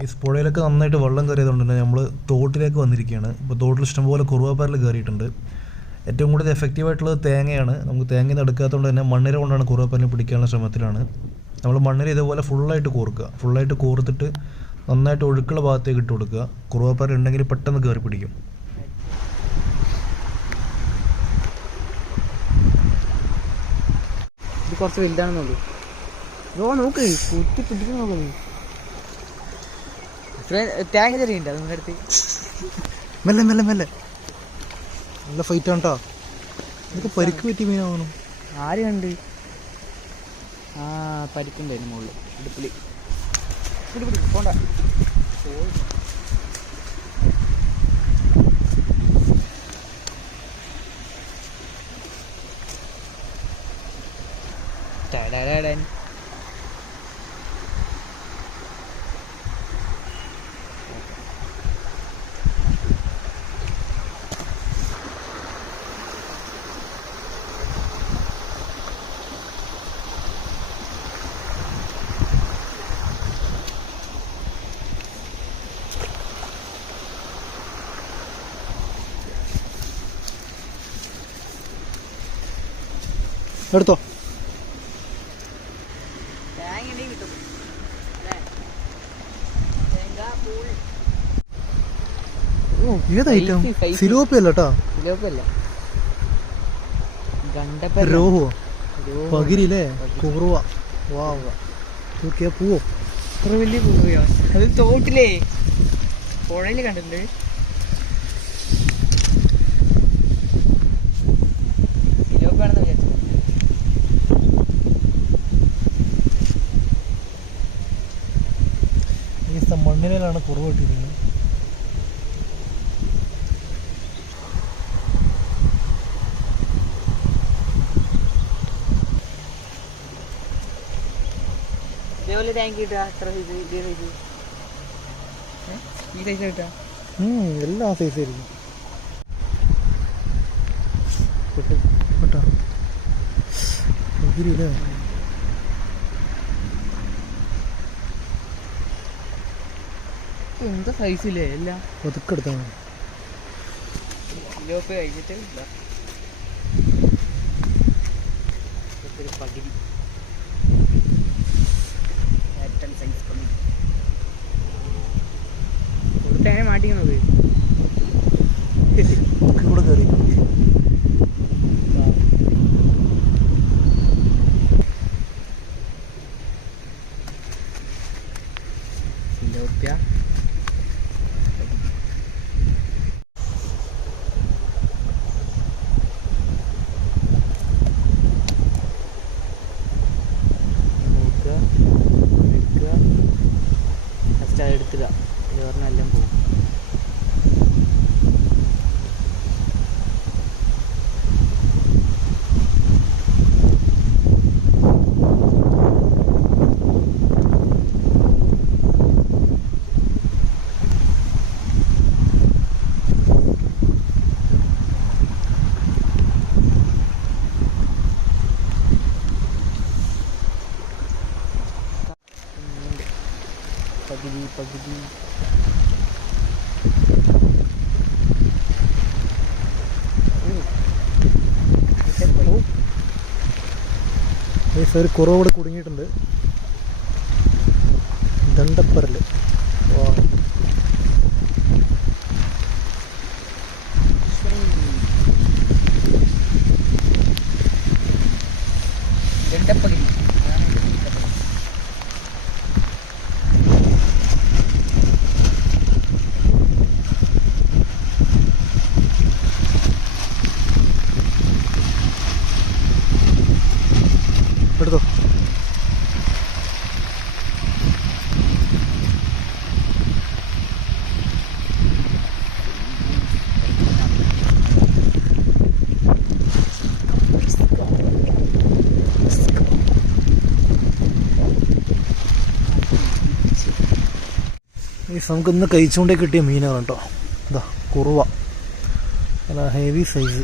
ഈ പുഴയിലൊക്കെ നന്നായിട്ട് വെള്ളം കയറിയതുകൊണ്ട് തന്നെ നമ്മൾ തോട്ടിലേക്ക് വന്നിരിക്കുകയാണ്. ഇപ്പോൾ തോട്ടിൽ ഇഷ്ടംപോലെ കുറുവാപ്പാറിൽ കയറിയിട്ടുണ്ട്. ഏറ്റവും കൂടുതൽ എഫക്റ്റീവ് ആയിട്ടുള്ളത് തേങ്ങയാണ്. നമുക്ക് തേങ്ങ എടുക്കാത്തതുകൊണ്ട് തന്നെ മണ്ണിര കൊണ്ടാണ് കുറുവാപ്പാറിനെ പിടിക്കാനുള്ള ശ്രമത്തിലാണ്. നമ്മൾ മണ്ണിര ഇതുപോലെ ഫുള്ളായിട്ട് കോർക്കുക. ഫുള്ളായിട്ട് കോർത്തിട്ട് നന്നായിട്ട് ഒഴുക്കുള്ള ഭാഗത്തേക്ക് ഇട്ട് കൊടുക്കുക. കുറുവാപ്പാറ ഉണ്ടെങ്കിൽ പെട്ടെന്ന് കയറി പിടിക്കും. ഇത് കുറച്ച് വലുതാണെന്നുള്ളൂ. നോക്ക്. കുത്തി പിടിക്കുന്നു തേങ്ങ ചെറിയുണ്ട് നിങ്ങളുടെ അടുത്ത്? മെല്ലെ മെല്ലെ മെല്ലെ. നല്ല ഫൈറ്റ് ആണ് കേട്ടോ ഇതൊക്കെ പരിക്ക് പറ്റി മീനാവണം ആര് ഉണ്ട് ആ പരിക്കുണ്ടായിരുന്നു മുകളിൽ ഇടുപ്പിൽ ഇടുപ്പിൽ പോണ്ട. ടടടടൻ. എടുത്തോ. ഏത് ഐറ്റം. സിലോപ്പി അല്ല കേട്ടോ രോഹുവോ. പകിരില്ലേ? പകിരി. കുറുവ. വാ പൂവോ? ഇത്ര വലിയ പൂവയോ? അത് തോട്ടിലേ. പുഴയിൽ കണ്ടിട്ടുണ്ട്. ഈ സ- മണ്ണിലാണ് കുറവ് കിട്ടിയിരിക്കുന്നത്. ഇതേപോലെ താങ്ക് അത്ര ഈ സൈസ് എല്ലാം സൈസ് ആയിരിക്കും. കിട്ടും കേട്ടോ പകിരില്ലേ എന്താ സൈസ് ഇല്ലേ എല്ലാം ഒതുക്കെടുത്താ മതി. കിലോപ്പ് കഴിഞ്ഞിട്ട് പകുതി. കൊടുത്തേനെ മാറ്റിക്കണത് കൂടെ കയറി സിലോപ്യ നോക്കുക എടുക്കുക. ഫസ്റ്റ് അത് എടുത്തിടുക ഇത് പറഞ്ഞാൽ എല്ലാം പോകും ഉണ്ട്. പകുതി പകുതി. ഒരു കുറവ് കൂടെ കുടുങ്ങിയിട്ടുണ്ട്. ദണ്ടപ്പറൽ വാ രണ്ടപ്പകുതി എടുത്തോ ഈ നമുക്ക് ഇന്ന് കഴിച്ചുകൊണ്ടേ കിട്ടിയ മീനാണ് കേട്ടോ. ഇതാ കുറവ. അല്ല ഹെവി സൈസ്